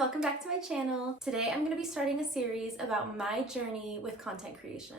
welcome back to my channel. Today I'm going to be starting a series about my journey with content creation.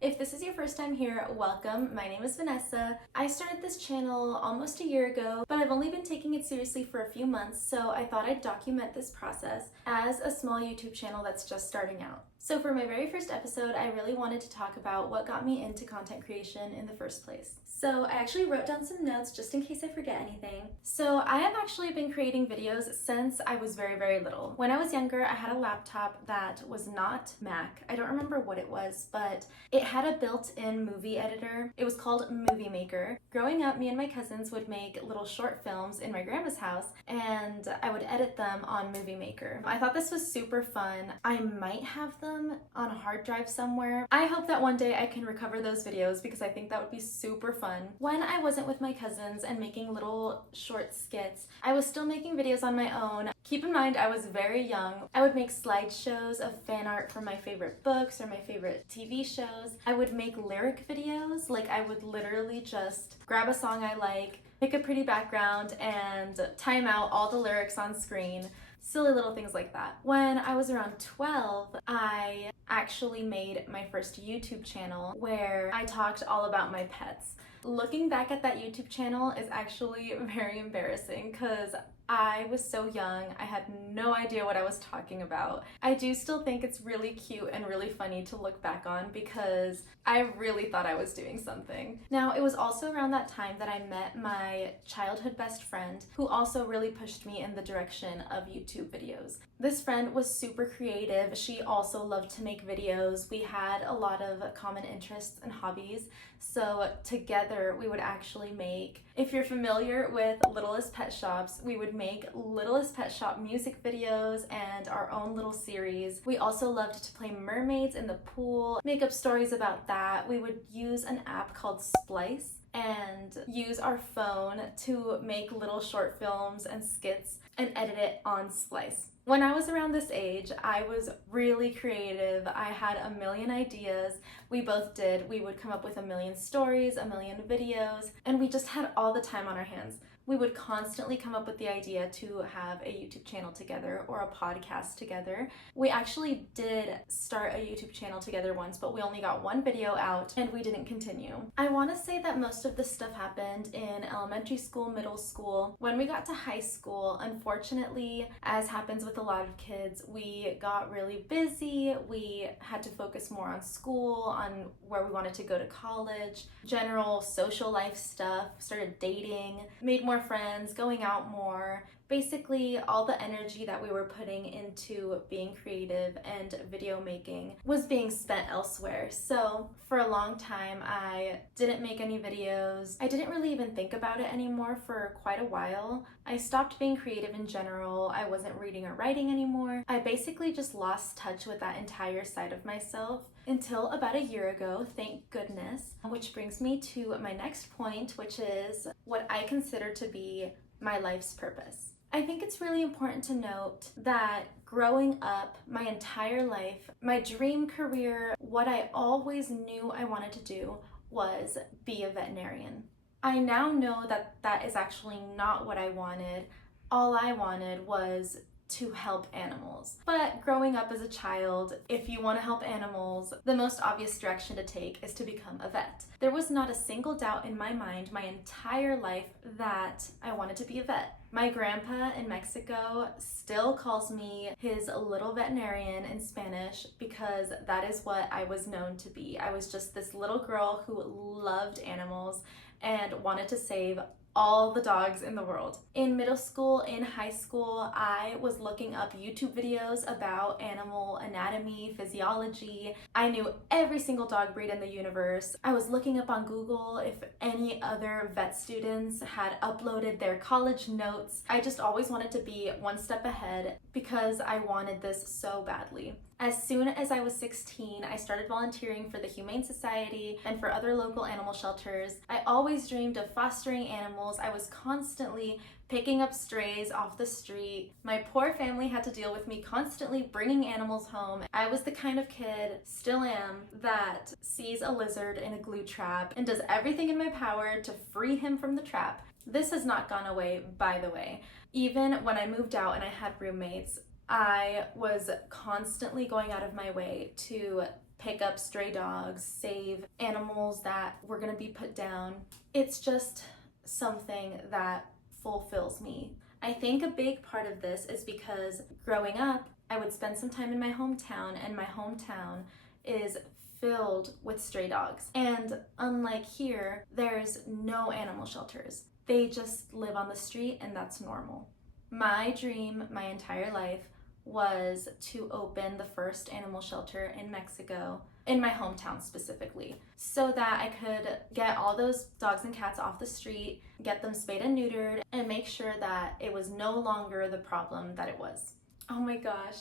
If this is your first time here, welcome. My name is Vanessa. I started this channel almost a year ago, but I've only been taking it seriously for a few months, so I thought I'd document this process as a small YouTube channel that's just starting out. So for my very first episode, I really wanted to talk about what got me into content creation in the first place. So I actually wrote down some notes just in case I forget anything. So I have actually been creating videos since I was very, very little. When I was younger, I had a laptop that was not Mac. I don't remember what it was, but it had a built-in movie editor. It was called Movie Maker. Growing up, me and my cousins would make little short films in my grandma's house, and I would edit them on Movie Maker. I thought this was super fun. I might have them on a hard drive somewhere. I hope that one day I can recover those videos because I think that would be super fun. When I wasn't with my cousins and making little short skits, I was still making videos on my own. Keep in mind, I was very young. I would make slideshows of fan art from my favorite books or my favorite TV shows. I would make lyric videos, like I would literally just grab a song I like, pick a pretty background, and time out all the lyrics on screen. Silly little things like that. When I was around 12, I actually made my first YouTube channel where I talked all about my pets. Looking back at that YouTube channel is actually very embarrassing because I was so young, I had no idea what I was talking about. I do still think it's really cute and really funny to look back on because I really thought I was doing something. Now, it was also around that time that I met my childhood best friend who also really pushed me in the direction of YouTube videos. This friend was super creative. She also loved to make videos. We had a lot of common interests and hobbies. So together we would actually make, if you're familiar with Littlest Pet Shops, we would make Littlest Pet Shop music videos and our own little series. We also loved to play mermaids in the pool, make up stories about that. We would use an app called Splice and use our phone to make little short films and skits and edit it on Splice. When I was around this age, I was really creative. I had a million ideas. We both did. We would come up with a million stories, a million videos, and we just had all the time on our hands. We would constantly come up with the idea to have a YouTube channel together or a podcast together. We actually did start a YouTube channel together once, but we only got one video out and we didn't continue. I want to say that most of this stuff happened in elementary school, middle school. When we got to high school, unfortunately, as happens with a lot of kids, we got really busy. We had to focus more on school, on where we wanted to go to college, general social life stuff, started dating, made more friends, going out more. Basically, all the energy that we were putting into being creative and video making was being spent elsewhere. So for a long time, I didn't make any videos. I didn't really even think about it anymore for quite a while. I stopped being creative in general. I wasn't reading or writing anymore. I basically just lost touch with that entire side of myself until about a year ago, thank goodness. Which brings me to my next point, which is what I consider to be my life's purpose. I think it's really important to note that growing up my entire life, my dream career, what I always knew I wanted to do was be a veterinarian. I now know that that is actually not what I wanted. All I wanted was to help animals. But growing up as a child, if you want to help animals, the most obvious direction to take is to become a vet. There was not a single doubt in my mind my entire life that I wanted to be a vet. My grandpa in Mexico still calls me his little veterinarian in Spanish because that is what I was known to be. I was just this little girl who loved animals and wanted to save all the dogs in the world. In middle school, in high school, I was looking up YouTube videos about animal anatomy, physiology. I knew every single dog breed in the universe. I was looking up on Google if any other vet students had uploaded their college notes. I just always wanted to be one step ahead because I wanted this so badly. As soon as I was 16, I started volunteering for the Humane Society and for other local animal shelters. I always dreamed of fostering animals. I was constantly picking up strays off the street. My poor family had to deal with me constantly bringing animals home. I was the kind of kid, still am, that sees a lizard in a glue trap and does everything in my power to free him from the trap. This has not gone away, by the way. Even when I moved out and I had roommates, I was constantly going out of my way to pick up stray dogs, save animals that were gonna be put down. It's just something that fulfills me. I think a big part of this is because growing up, I would spend some time in my hometown, and my hometown is filled with stray dogs. And unlike here, there's no animal shelters. They just live on the street, and that's normal. My dream my entire life was to open the first animal shelter in Mexico, in my hometown specifically, so that I could get all those dogs and cats off the street, get them spayed and neutered, and make sure that it was no longer the problem that it was. Oh my gosh.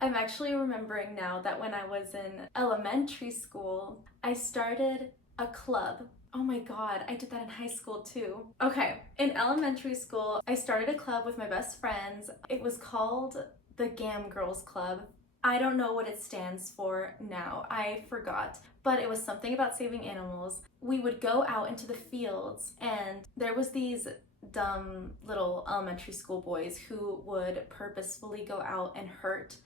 I'm actually remembering now that when I was in elementary school, I started a club. Oh my god, I did that in high school too. Okay, in elementary school, I started a club with my best friends. It was called the GAM Girls Club. I don't know what it stands for now, I forgot, but it was something about saving animals. We would go out into the fields, and there was these dumb little elementary school boys who would purposefully go out and hurt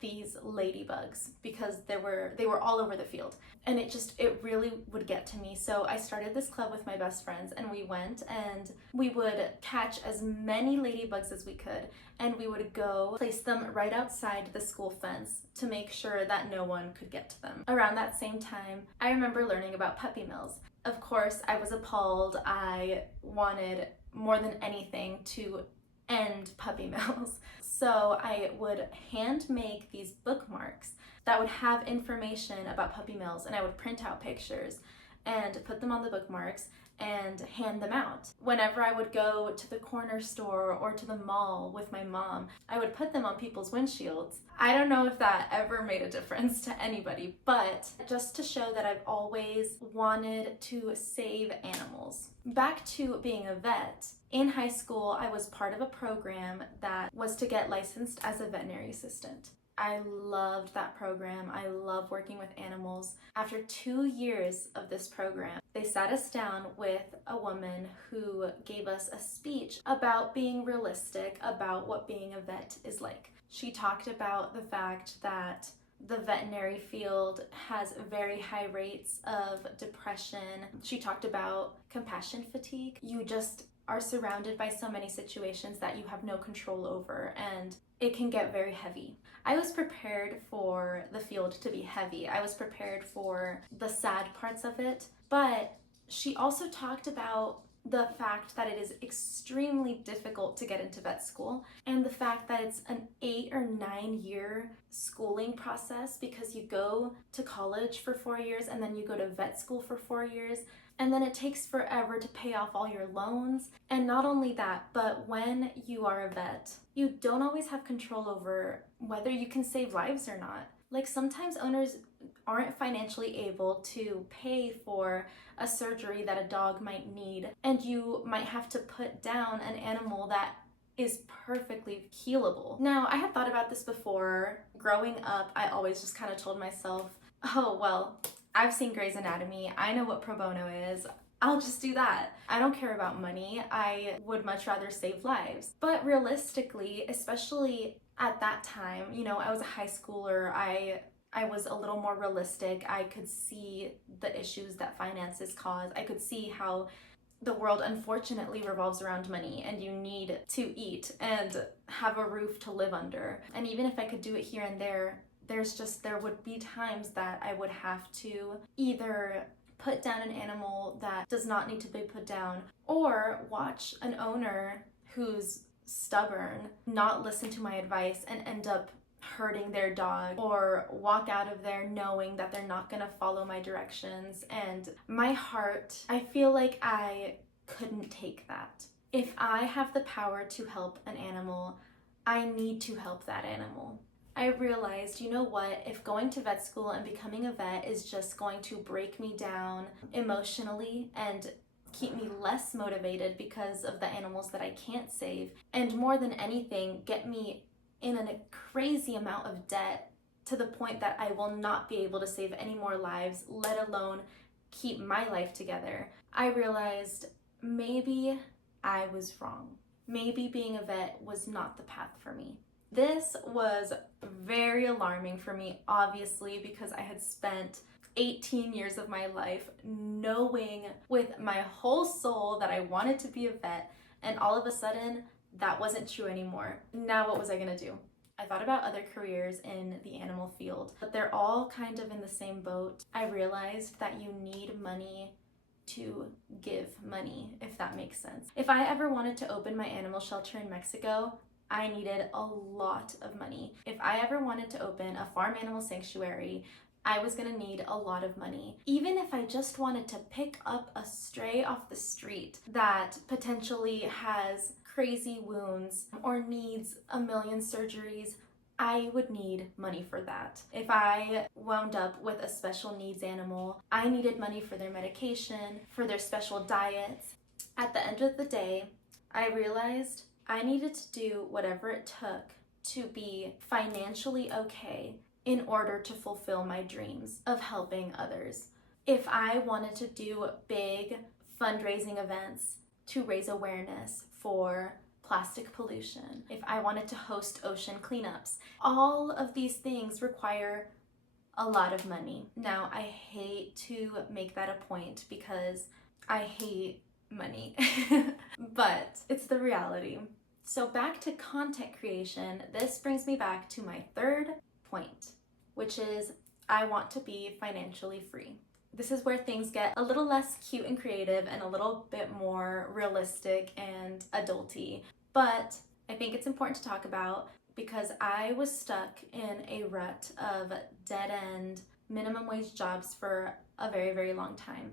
these ladybugs because they were all over the field, and it really would get to me. So I started this club with my best friends, and we went and we would catch as many ladybugs as we could, and we would go place them right outside the school fence to make sure that no one could get to them. Around that same time, I remember learning about puppy mills. Of course, I was appalled. I wanted more than anything to end puppy mills. So I would hand make these bookmarks that would have information about puppy mills, and I would print out pictures and put them on the bookmarks and hand them out. Whenever I would go to the corner store or to the mall with my mom, I would put them on people's windshields. I don't know if that ever made a difference to anybody, but just to show that I've always wanted to save animals. Back to being a vet. In high school, I was part of a program that was to get licensed as a veterinary assistant. I loved that program. I love working with animals. After 2 years of this program, they sat us down with a woman who gave us a speech about being realistic about what being a vet is like. She talked about the fact that the veterinary field has very high rates of depression. She talked about compassion fatigue. You just are surrounded by so many situations that you have no control over, and it can get very heavy. I was prepared for the field to be heavy. I was prepared for the sad parts of it, but she also talked about the fact that it is extremely difficult to get into vet school, and the fact that it's an 8 or 9 year schooling process, because you go to college for 4 years and then you go to vet school for 4 years, and then it takes forever to pay off all your loans. And not only that, but when you are a vet, you don't always have control over whether you can save lives or not. Like, sometimes owners aren't financially able to pay for a surgery that a dog might need, and you might have to put down an animal that is perfectly healable. Now, I had thought about this before. Growing up, I always just kind of told myself, oh, well, I've seen Grey's Anatomy. I know what pro bono is. I'll just do that. I don't care about money. I would much rather save lives. But realistically, especially at that time, I was a high schooler. I was a little more realistic. I could see the issues that finances cause. I could see how the world unfortunately revolves around money, and you need to eat and have a roof to live under. And even if I could do it here and there, there would be times that I would have to either put down an animal that does not need to be put down, or watch an owner who's stubborn not listen to my advice and end up hurting their dog, or walk out of there knowing that they're not gonna follow my directions. And my heart, I feel like I couldn't take that. If I have the power to help an animal, I need to help that animal. I realized, you know what, if going to vet school and becoming a vet is just going to break me down emotionally and keep me less motivated because of the animals that I can't save, and more than anything, get me in a crazy amount of debt to the point that I will not be able to save any more lives, let alone keep my life together, I realized maybe I was wrong. Maybe being a vet was not the path for me. This was very alarming for me, obviously, because I had spent 18 years of my life knowing with my whole soul that I wanted to be a vet, and all of a sudden, that wasn't true anymore. Now what was I gonna do? I thought about other careers in the animal field, but they're all kind of in the same boat. I realized that you need money to give money, if that makes sense. If I ever wanted to open my animal shelter in Mexico, I needed a lot of money. If I ever wanted to open a farm animal sanctuary, I was gonna need a lot of money. Even if I just wanted to pick up a stray off the street that potentially has crazy wounds or needs a million surgeries, I would need money for that. If I wound up with a special needs animal, I needed money for their medication, for their special diets. At the end of the day, I realized I needed to do whatever it took to be financially okay in order to fulfill my dreams of helping others. If I wanted to do big fundraising events to raise awareness for plastic pollution, if I wanted to host ocean cleanups, all of these things require a lot of money. Now, I hate to make that a point because I hate money, but it's the reality. So back to content creation, this brings me back to my third point, which is I want to be financially free. This is where things get a little less cute and creative and a little bit more realistic and adulty. But I think it's important to talk about because I was stuck in a rut of dead-end minimum wage jobs for a very, very long time.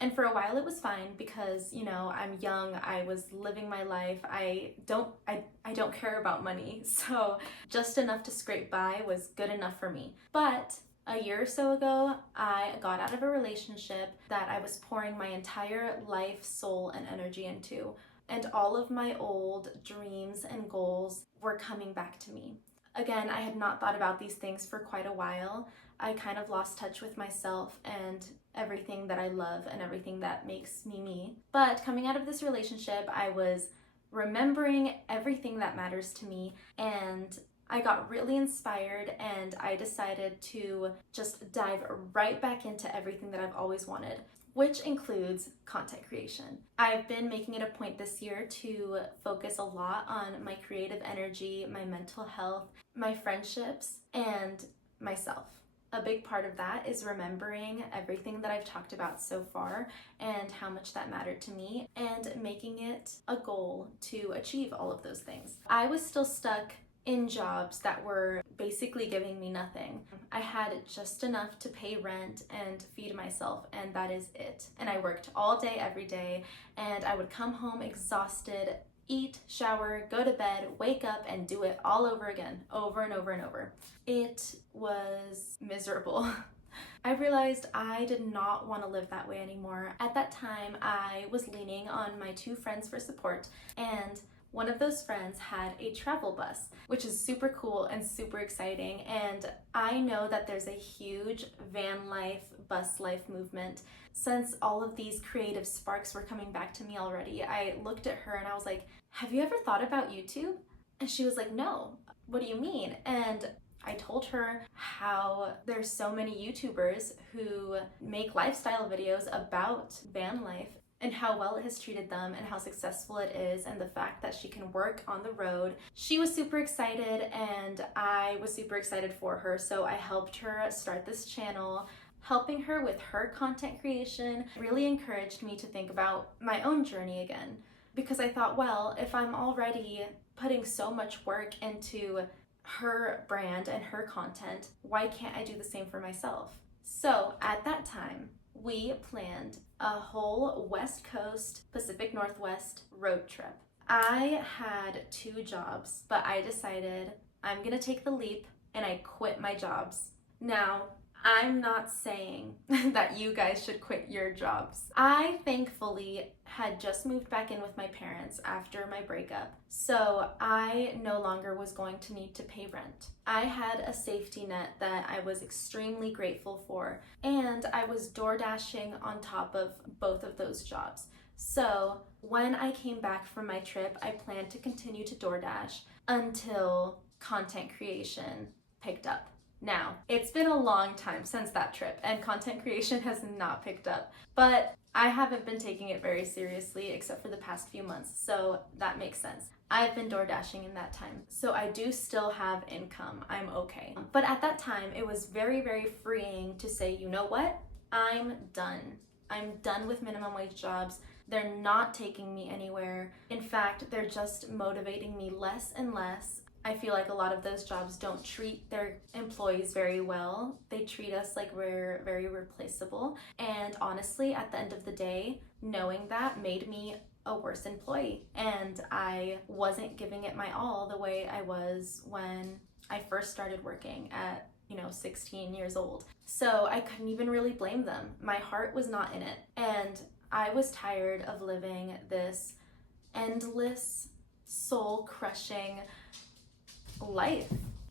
And for a while it was fine because, you know, I'm young, I was living my life, I don't care about money, so just enough to scrape by was good enough for me. But a year or so ago, I got out of a relationship that I was pouring my entire life, soul, and energy into, and all of my old dreams and goals were coming back to me. Again, I had not thought about these things for quite a while. I kind of lost touch with myself and everything that I love and everything that makes me me. But coming out of this relationship, I was remembering everything that matters to me, and I got really inspired and I decided to just dive right back into everything that I've always wanted, which includes content creation. I've been making it a point this year to focus a lot on my creative energy, my mental health, my friendships, and myself. A big part of that is remembering everything that I've talked about so far and how much that mattered to me and making it a goal to achieve all of those things. I was still stuck in jobs that were basically giving me nothing. I had just enough to pay rent and feed myself, and that is it. And I worked all day, every day, and I would come home exhausted, eat, shower, go to bed, wake up, and do it all over again, over and over and over. It was miserable. I realized I did not want to live that way anymore. At that time, I was leaning on my two friends for support, and one of those friends had a travel bus, which is super cool and super exciting. And I know that there's a huge van life, bus life movement. Since all of these creative sparks were coming back to me already, I looked at her and I was like, have you ever thought about YouTube? And she was like, no, what do you mean? And I told her how there's so many YouTubers who make lifestyle videos about van life and how well it has treated them and how successful it is and the fact that she can work on the road. She was super excited and I was super excited for her, so I helped her start this channel. Helping her with her content creation really encouraged me to think about my own journey again, because I thought, well, if I'm already putting so much work into her brand and her content, why can't I do the same for myself? So at that time, we planned a whole West Coast, Pacific Northwest road trip. I had 2 jobs, but I decided I'm gonna take the leap and I quit my jobs. Now, I'm not saying that you guys should quit your jobs. I thankfully had just moved back in with my parents after my breakup, so I no longer was going to need to pay rent. I had a safety net that I was extremely grateful for, and I was door dashing on top of both of those jobs. So When I came back from my trip, I planned to continue to DoorDash until content creation picked up. Now, it's been a long time since that trip and content creation has not picked up, but I haven't been taking it very seriously except for the past few months, so that makes sense. I've been door dashing in that time, so I do still have income. I'm okay. But at that time, it was very, very freeing to say, you know what? I'm done. I'm done with minimum wage jobs. They're not taking me anywhere. In fact, they're just motivating me less and less. I feel like a lot of those jobs don't treat their employees very well. They treat us like we're very replaceable. And honestly, at the end of the day, knowing that made me a worse employee. And I wasn't giving it my all the way I was when I first started working at 16 years old. So I couldn't even really blame them. My heart was not in it. And I was tired of living this endless, soul-crushing life.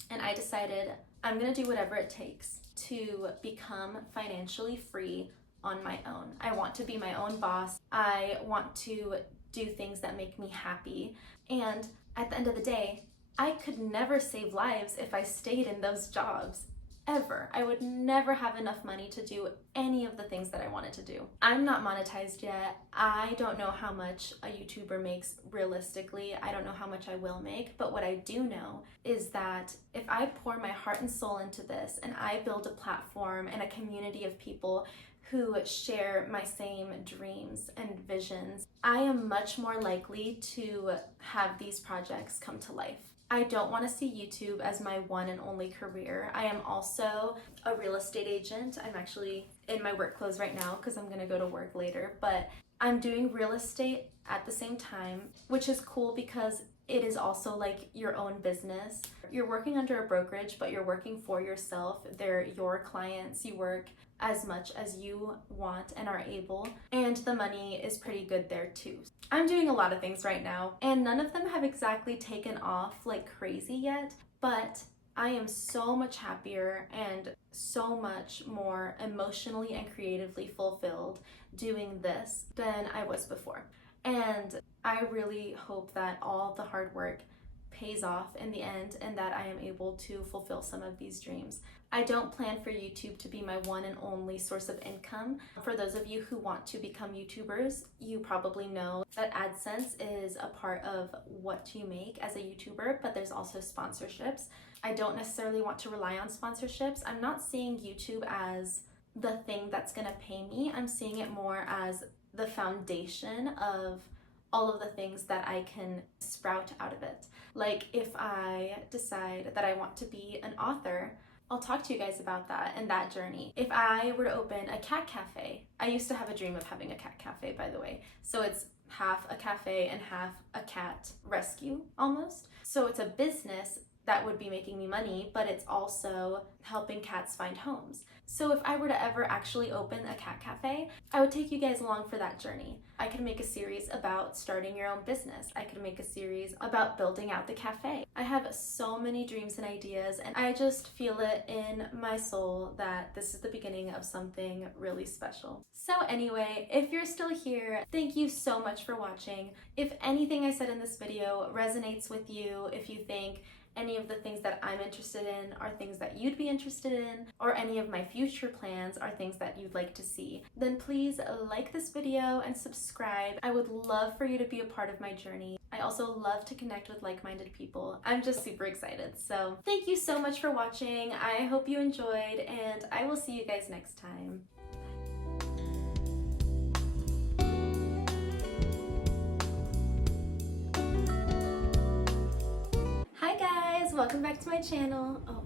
And I decided I'm gonna do whatever it takes to become financially free on my own. I want to be my own boss. I want to do things that make me happy. And at the end of the day, I could never save lives if I stayed in those jobs. Ever. I would never have enough money to do any of the things that I wanted to do. I'm not monetized yet. I don't know how much a YouTuber makes realistically. I don't know how much I will make, but what I do know is that if I pour my heart and soul into this and I build a platform and a community of people who share my same dreams and visions, I am much more likely to have these projects come to life. I don't want to see YouTube as my one and only career. I am also a real estate agent. I'm actually in my work clothes right now because I'm going to go to work later, but I'm doing real estate at the same time, which is cool because it is also like your own business. You're working under a brokerage, but you're working for yourself. They're your clients. You work as much as you want and are able, and the money is pretty good there too. I'm doing a lot of things right now, and none of them have exactly taken off like crazy yet, but I am so much happier and so much more emotionally and creatively fulfilled doing this than I was before. And I really hope that all the hard work pays off in the end and that I am able to fulfill some of these dreams. I don't plan for YouTube to be my one and only source of income. For those of you who want to become YouTubers, you probably know that AdSense is a part of what you make as a YouTuber, but there's also sponsorships. I don't necessarily want to rely on sponsorships. I'm not seeing YouTube as the thing that's gonna pay me. I'm seeing it more as the foundation of all of the things that I can sprout out of it. Like if I decide that I want to be an author, I'll talk to you guys about that and that journey. If I were to open a cat cafe, I used to have a dream of having a cat cafe, by the way. So it's half a cafe and half a cat rescue almost. So it's a business that would be making me money, but it's also helping cats find homes. So if I were to ever actually open a cat cafe, I would take you guys along for that journey. I could make a series about starting your own business. I could make a series about building out the cafe. I have so many dreams and ideas, and I just feel it in my soul that this is the beginning of something really special. So anyway, if you're still here, thank you so much for watching. If anything I said in this video resonates with you, if you think any of the things that I'm interested in are things that you'd be interested in, or any of my future plans are things that you'd like to see, then please like this video and subscribe. I would love for you to be a part of my journey. I also love to connect with like-minded people. I'm just super excited. So thank you so much for watching. I hope you enjoyed, and I will see you guys next time. Hi guys, welcome back to my channel. Oh,